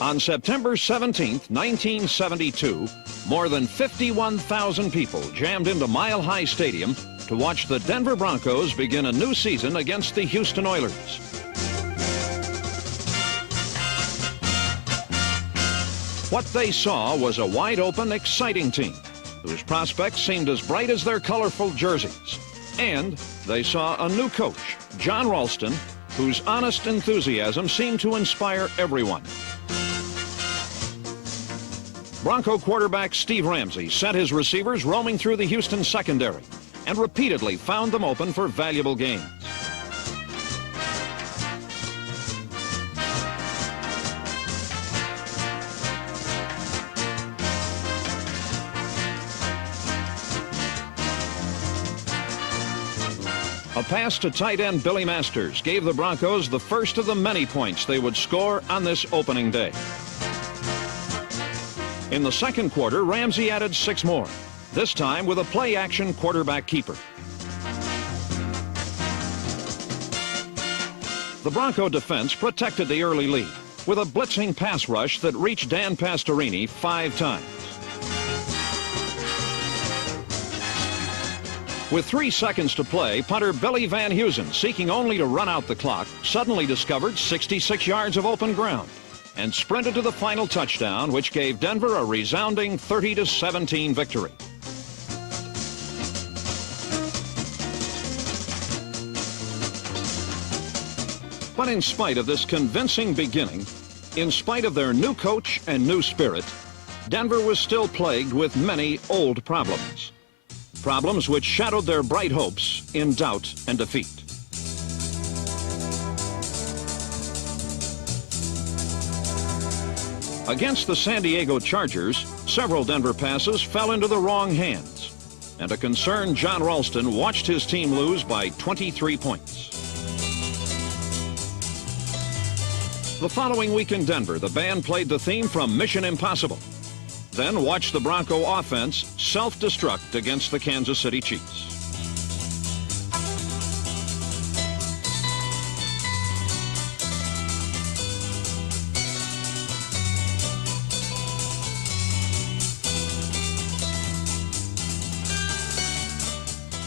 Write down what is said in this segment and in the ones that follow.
On September 17, 1972, more than 51,000 people jammed into Mile High Stadium to watch the Denver Broncos begin a new season against the Houston Oilers. What they saw was a wide-open, exciting team whose prospects seemed as bright as their colorful jerseys. And they saw a new coach, John Ralston, whose honest enthusiasm seemed to inspire everyone. Bronco quarterback Steve Ramsey sent his receivers roaming through the Houston secondary and repeatedly found them open for valuable gains. A pass to tight end Billy Masters gave the Broncos the first of the many points they would score on this opening day. In the second quarter, Ramsey added 6 more, this time with a play-action quarterback keeper. The Bronco defense protected the early lead with a blitzing pass rush that reached Dan Pastorini 5 times. With 3 seconds to play, punter Billy Van Heusen, seeking only to run out the clock, suddenly discovered 66 yards of open ground and sprinted to the final touchdown, which gave Denver a resounding 30-17 victory. But in spite of this convincing beginning, in spite of their new coach and new spirit, Denver was still plagued with many old problems. Problems which shadowed their bright hopes in doubt and defeat. Against the San Diego Chargers, several Denver passes fell into the wrong hands, and a concerned John Ralston watched his team lose by 23 points. The following week in Denver, the band played the theme from Mission Impossible, then watched the Bronco offense self-destruct against the Kansas City Chiefs.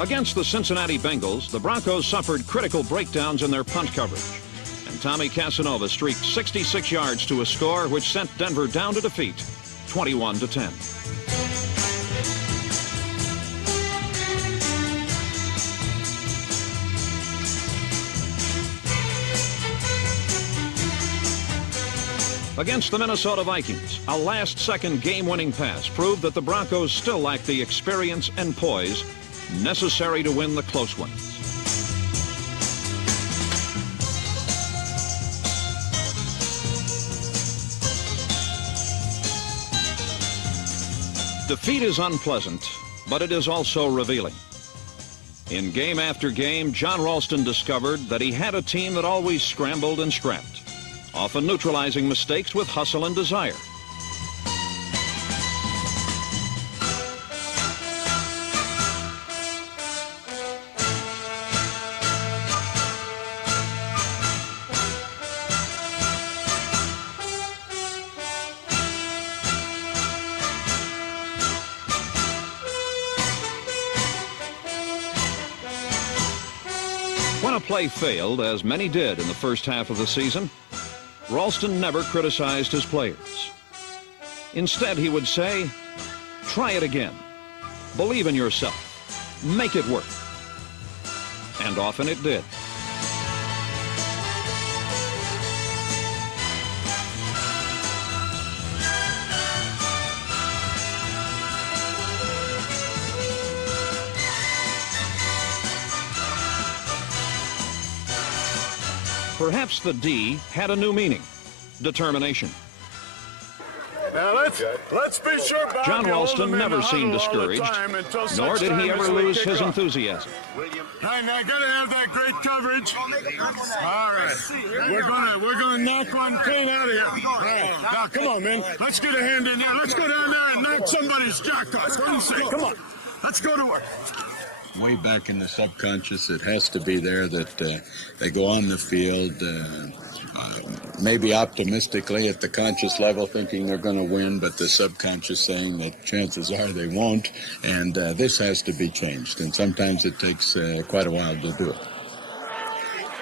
Against the Cincinnati Bengals, the Broncos suffered critical breakdowns in their punt coverage, and Tommy Casanova streaked 66 yards to a score which sent Denver down to defeat 21-10. Against the Minnesota Vikings, a last-second game-winning pass proved that the Broncos still lack the experience and poise necessary to win the close ones. Defeat is unpleasant, but it is also revealing. In game after game, John Ralston discovered that he had a team that always scrambled and scrapped, often neutralizing mistakes with hustle and desire. When a play failed, as many did in the first half of the season, Ralston never criticized his players. Instead, he would say, try it again. Believe in yourself. Make it work. And often it did. Perhaps the D had a new meaning: determination. Now let's be sure. John Ralston never seemed discouraged, nor did he ever lose his enthusiasm. I gotta have that great coverage. All right, we're gonna knock one clean out of here. All right. Now come on, man. Let's get a hand in there. Let's go down there and knock somebody's jack off. What do you say? Come on. Let's go to work. Way back in the subconscious, it has to be there that they go on the field, maybe optimistically at the conscious level thinking they're going to win, but the subconscious saying that chances are they won't, and this has to be changed, and sometimes it takes quite a while to do it.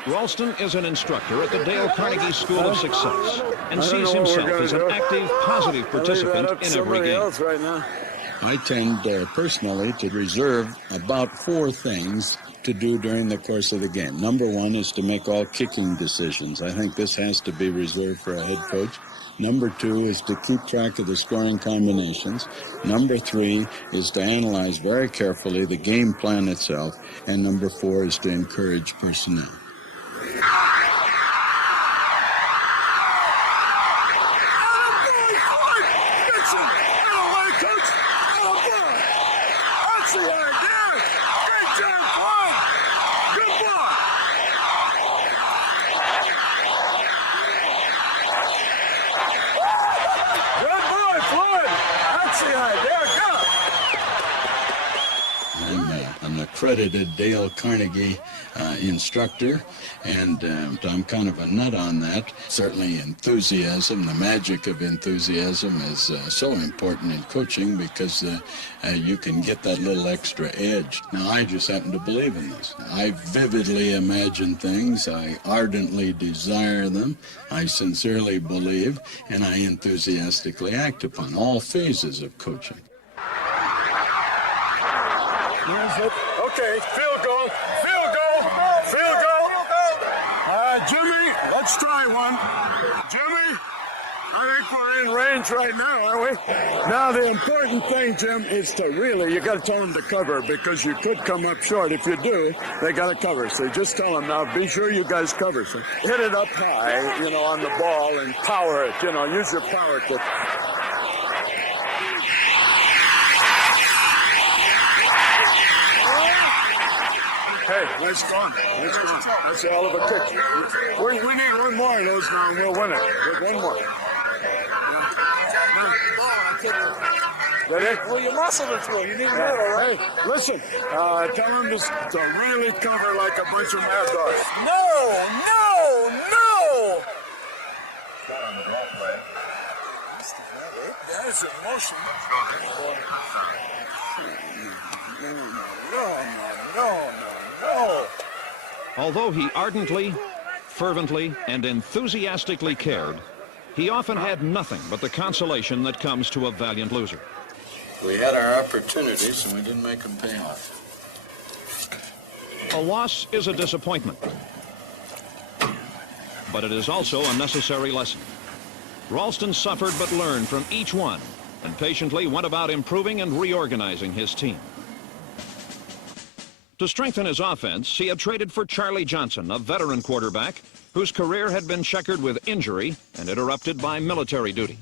Ralston is an instructor at the Dale Carnegie School of Success and sees himself as an active, positive participant in every game. Right now. I tend personally to reserve about 4 things to do during the course of the game. Number 1 is to make all kicking decisions. I think this has to be reserved for a head coach. Number 2 is to keep track of the scoring combinations. Number 3 is to analyze very carefully the game plan itself. And number 4 is to encourage personnel. Accredited Dale Carnegie instructor, and I'm kind of a nut on that. Certainly enthusiasm, the magic of enthusiasm is so important in coaching because you can get that little extra edge. Now, I just happen to believe in this. I vividly imagine things, I ardently desire them, I sincerely believe, and I enthusiastically act upon all phases of coaching. Okay, field goal. Jimmy, let's try one. Jimmy, I think we're in range right now, aren't we? Now, the important thing, Jim, is to really, you got to tell them to cover because you could come up short. If you do, they got to cover. So just tell them now, be sure you guys cover. So hit it up high, on the ball and power it, use your power kick. Hey, nice going. That's a hell of a kick. We need one more of those now, and we'll win it. With one more. Ready? Well, you muscled it through. You need more, all right? Hey, listen. Tell them to really cover like a bunch of mad dogs. No! That is emotion. No. Although he ardently, fervently, and enthusiastically cared, he often had nothing but the consolation that comes to a valiant loser. We had our opportunities and we didn't make them pay off. A loss is a disappointment, but it is also a necessary lesson. Ralston suffered but learned from each one and patiently went about improving and reorganizing his team. To strengthen his offense, he had traded for Charlie Johnson, a veteran quarterback whose career had been checkered with injury and interrupted by military duty.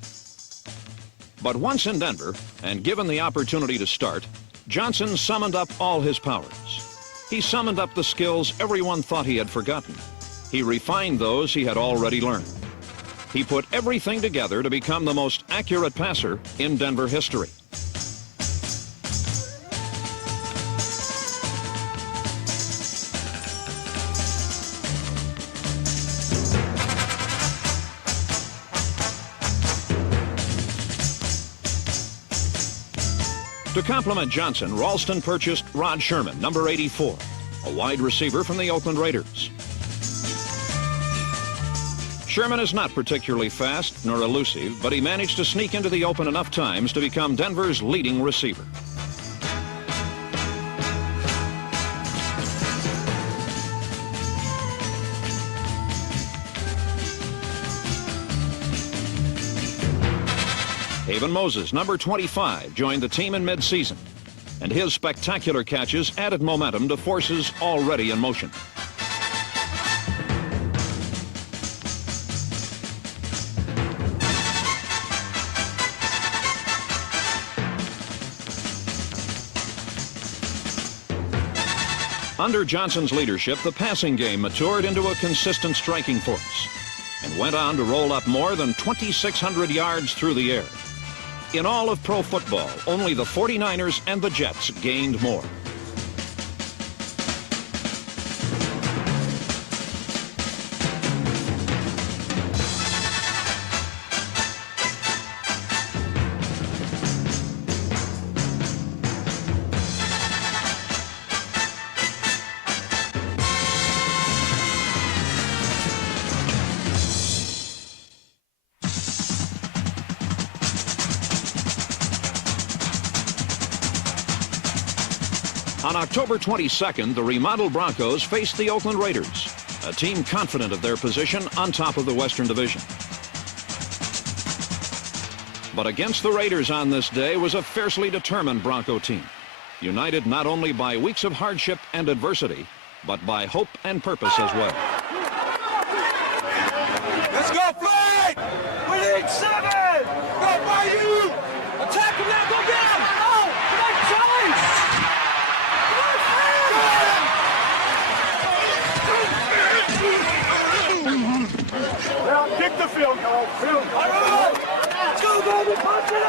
But once in Denver, and given the opportunity to start, Johnson summoned up all his powers. He summoned up the skills everyone thought he had forgotten. He refined those he had already learned. He put everything together to become the most accurate passer in Denver history. To complement Johnson, Ralston purchased Rod Sherman, number 84, a wide receiver from the Oakland Raiders. Sherman is not particularly fast nor elusive, but he managed to sneak into the open enough times to become Denver's leading receiver. Haven Moses, number 25, joined the team in mid-season, and his spectacular catches added momentum to forces already in motion. Under Johnson's leadership, the passing game matured into a consistent striking force and went on to roll up more than 2,600 yards through the air. In all of pro football, only the 49ers and the Jets gained more. On October 22nd, the remodeled Broncos faced the Oakland Raiders, a team confident of their position on top of the Western Division. But against the Raiders on this day was a fiercely determined Bronco team, united not only by weeks of hardship and adversity, but by hope and purpose as well. Let's go, Floyd! We need 7! Go by you! Attack him now, go get him! Oh, come on, Charlie! Now kick the field goal. All right! Let's go, baby! Punch it in!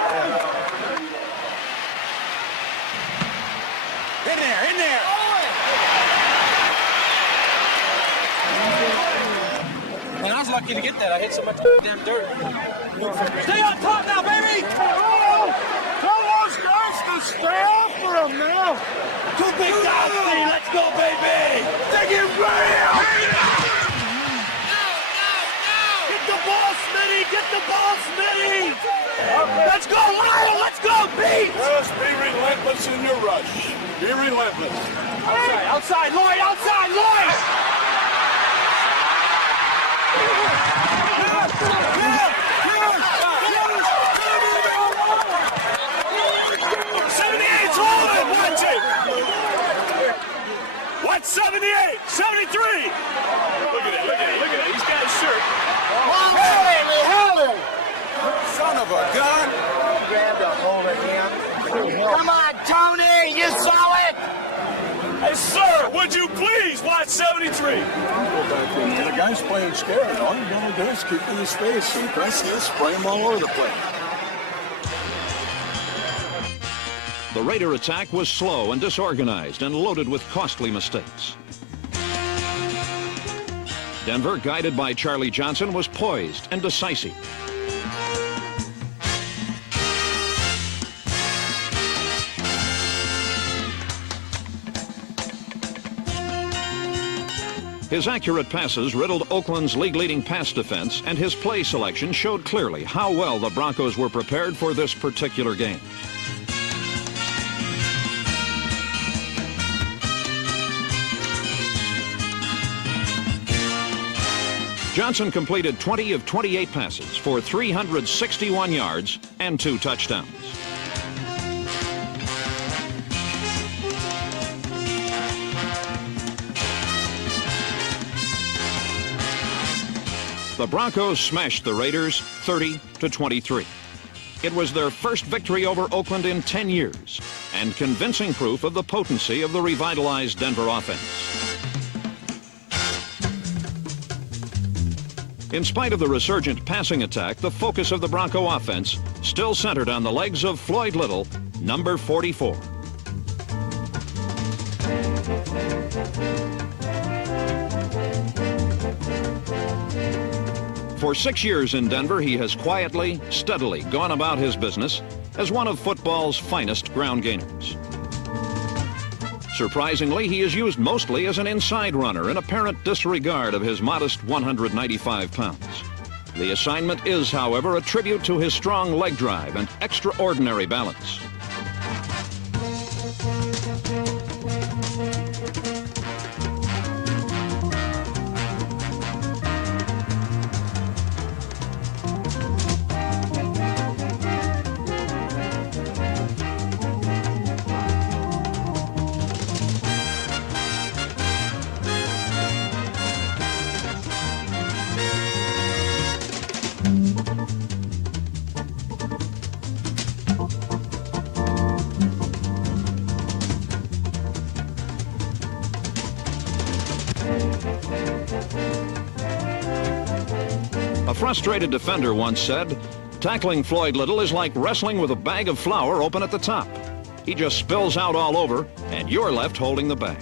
In there, in there! Man, I was lucky to get that. I hit so much damn dirt. Stay on top now, baby! Tell those guys to stay off for him now! Two big guys, Steve. Let's go, baby! Take it right! Get the ball, Smitty! Get the ball, Smitty! Let's go, Lyle! Let's go, Pete! Just be relentless in your rush. Be relentless. Outside, outside, Lloyd! Outside, Lloyd! 78's holding! Watch it! What's 78? 73! Look at it, look at it, look at it. He's got his shirt. Son of a gun! Grabbed a hold of him. Come on, Tony! You saw it! Hey, sir, would you please watch 73? The guy's playing scared. All you gotta do is keep in his face and press this, spray him all over the place. The Raider attack was slow and disorganized and loaded with costly mistakes. Denver, guided by Charlie Johnson, was poised and decisive. His accurate passes riddled Oakland's league-leading pass defense, and his play selection showed clearly how well the Broncos were prepared for this particular game. Johnson completed 20 of 28 passes for 361 yards and 2 touchdowns. The Broncos smashed the Raiders 30-23. It was their first victory over Oakland in 10 years and convincing proof of the potency of the revitalized Denver offense. In spite of the resurgent passing attack, the focus of the Bronco offense still centered on the legs of Floyd Little, number 44. For 6 years in Denver, he has quietly, steadily gone about his business as one of football's finest ground gainers. Surprisingly, he is used mostly as an inside runner in apparent disregard of his modest 195 pounds. The assignment is, however, a tribute to his strong leg drive and extraordinary balance. A frustrated defender once said, "Tackling Floyd Little is like wrestling with a bag of flour open at the top. He just spills out all over, and you're left holding the bag."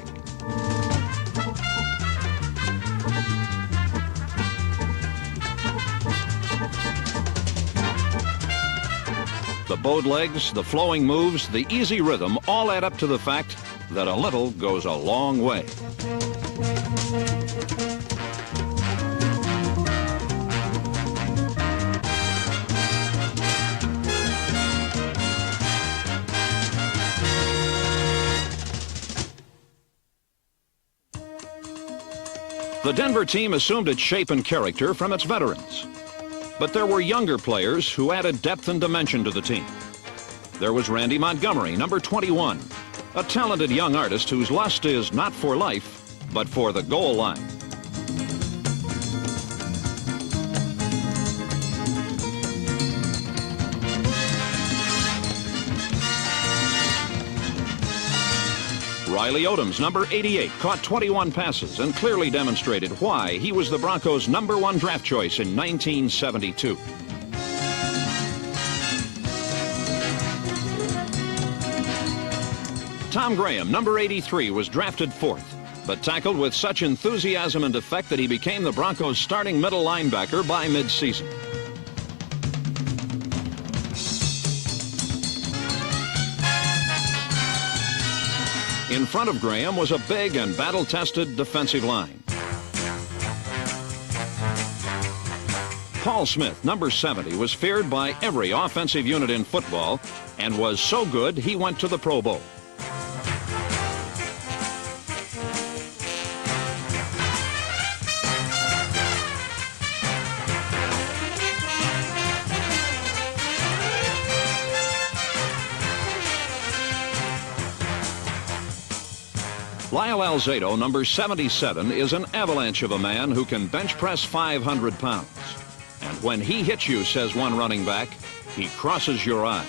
The bowed legs, the flowing moves, the easy rhythm all add up to the fact that a little goes a long way. The Denver team assumed its shape and character from its veterans. But there were younger players who added depth and dimension to the team. There was Randy Montgomery, number 21, a talented young artist whose lust is not for life, but for the goal line. Riley Odoms, number 88, caught 21 passes and clearly demonstrated why he was the Broncos' #1 draft choice in 1972. Tom Graham, number 83, was drafted 4th, but tackled with such enthusiasm and effect that he became the Broncos' starting middle linebacker by mid-season. In front of Graham was a big and battle-tested defensive line. Paul Smith, number 70, was feared by every offensive unit in football and was so good he went to the Pro Bowl. Lyle Alzado, number 77, is an avalanche of a man who can bench press 500 pounds. And when he hits you, says one running back, he crosses your eyes.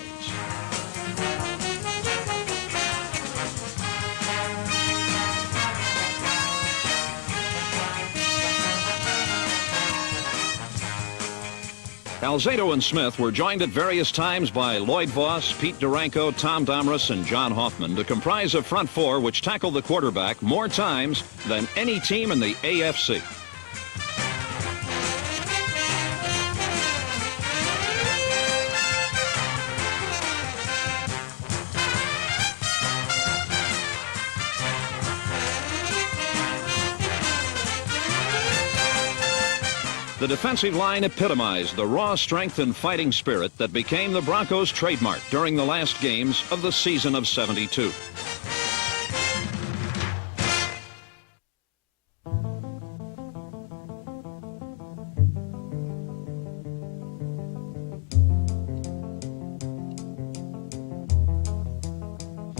Alzado and Smith were joined at various times by Lloyd Voss, Pete Duranko, Tom Domrus, and John Hoffman to comprise a front four which tackled the quarterback more times than any team in the AFC. The defensive line epitomized the raw strength and fighting spirit that became the Broncos' trademark during the last games of the season of '72.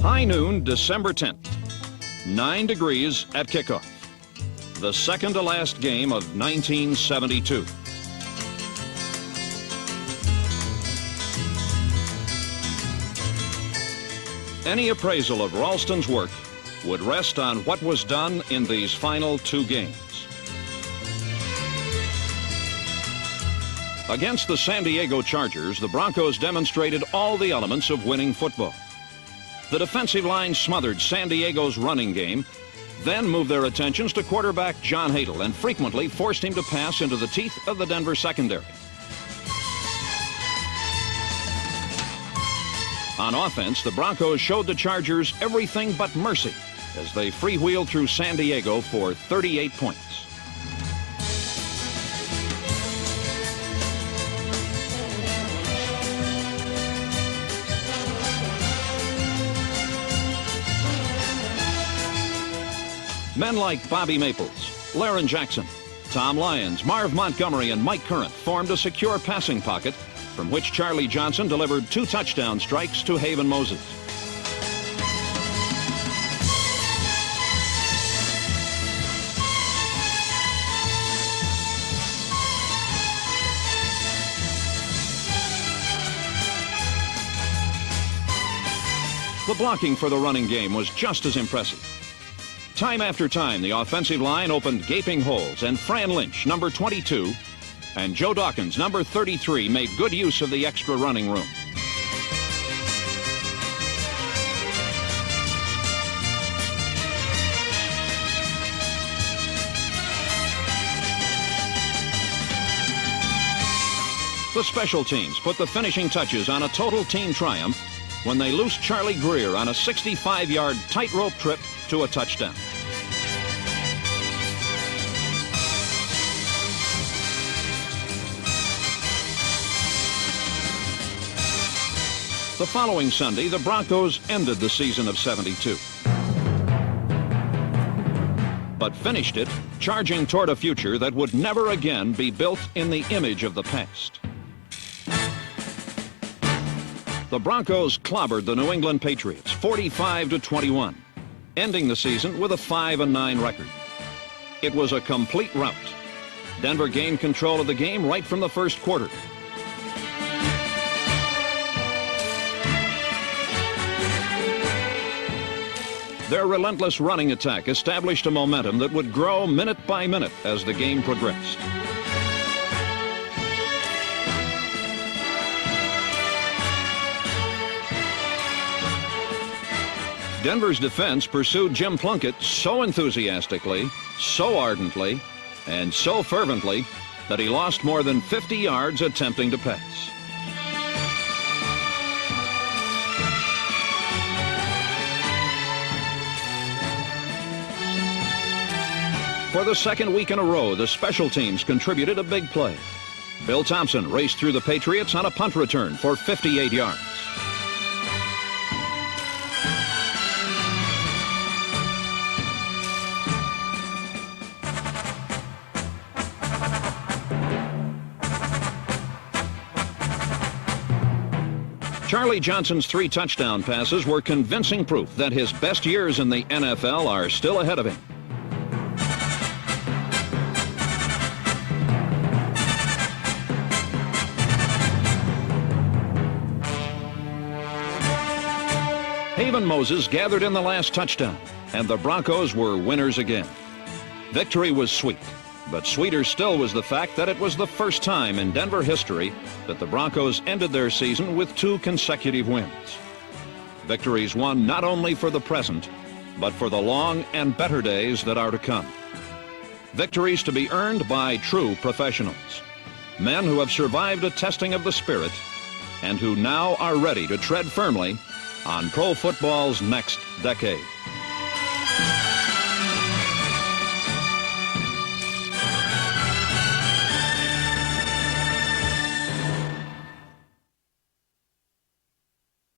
High noon, December 10th. 9 degrees at kickoff. The second to last game of 1972. Any appraisal of Ralston's work would rest on what was done in these final 2 games. Against the San Diego Chargers, the Broncos demonstrated all the elements of winning football. The defensive line smothered San Diego's running game, then moved their attentions to quarterback John Hadel and frequently forced him to pass into the teeth of the Denver secondary. On offense, the Broncos showed the Chargers everything but mercy as they freewheeled through San Diego for 38 points. Men like Bobby Maples, Laren Jackson, Tom Lyons, Marv Montgomery, and Mike Current formed a secure passing pocket from which Charlie Johnson delivered 2 touchdown strikes to Haven Moses. The blocking for the running game was just as impressive. Time after time, the offensive line opened gaping holes, and Fran Lynch, number 22, and Joe Dawkins, number 33, made good use of the extra running room. The special teams put the finishing touches on a total team triumph when they loosed Charlie Greer on a 65-yard tightrope trip to a touchdown. The following Sunday, the Broncos ended the season of '72. but finished it charging toward a future that would never again be built in the image of the past. The Broncos clobbered the New England Patriots 45-21, ending the season with a 5-9 record. It was a complete rout. Denver gained control of the game right from the first quarter. Their relentless running attack established a momentum that would grow minute by minute as the game progressed. Denver's defense pursued Jim Plunkett so enthusiastically, so ardently, and so fervently that he lost more than 50 yards attempting to pass. For the second week in a row, the special teams contributed a big play. Bill Thompson raced through the Patriots on a punt return for 58 yards. Charlie Johnson's 3 touchdown passes were convincing proof that his best years in the NFL are still ahead of him. Haven Moses gathered in the last touchdown, and the Broncos were winners again. Victory was sweet, but sweeter still was the fact that it was the first time in Denver history that the Broncos ended their season with 2 consecutive wins. Victories won not only for the present, but for the long and better days that are to come. Victories to be earned by true professionals, men who have survived a testing of the spirit and who now are ready to tread firmly on pro football's next decade.